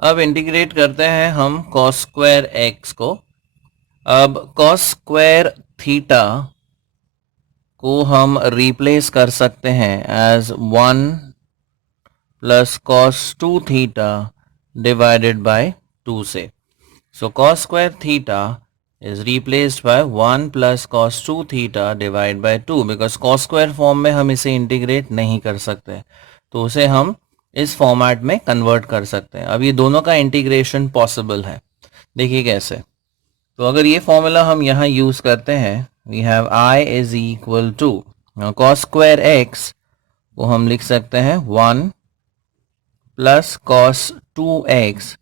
अब इंटीग्रेट करते हैं हम cos²x को। अब cos² थीटा को हम रिप्लेस कर सकते हैं as 1 plus cos² theta divided by 2 से। So cos² theta is replaced by 1 plus cos² theta divide by 2 because cos² form में हम इसे इंटीग्रेट नहीं कर सकते, तो उसे हम इस फॉर्मेट में कन्वर्ट कर सकते हैं। अब ये दोनों का इंटीग्रेशन पॉसिबल है। देखिए कैसे। तो अगर ये फॉर्मूला हम यहाँ यूज करते हैं, we have i is equal to cos²x को हम लिख सकते हैं 1 प्लस cos²x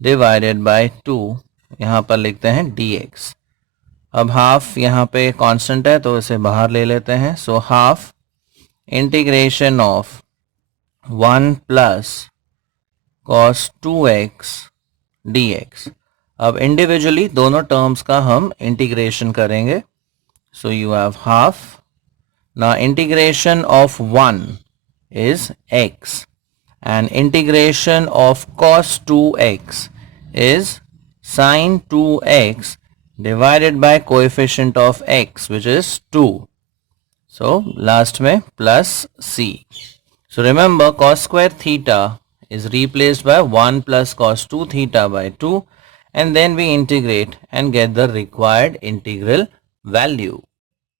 डिवाइडेड बाय 2, यहाँ पर लिखते हैं dx। अब हाफ यहाँ पे कांस्टेंट है तो इसे बाहर ले लेते हैं। So half integration of 1 plus cos²x dx। अब इंडिविजुअली दोनों टर्म्स का हम इंटीग्रेशन करेंगे। So you have half, now integration of 1 is x and integration of cos²x is sin 2x divided by coefficient of x which is 2. So last में plus c. So remember cos² theta is replaced by 1 plus cos² theta by 2 and then we integrate and get the required integral value.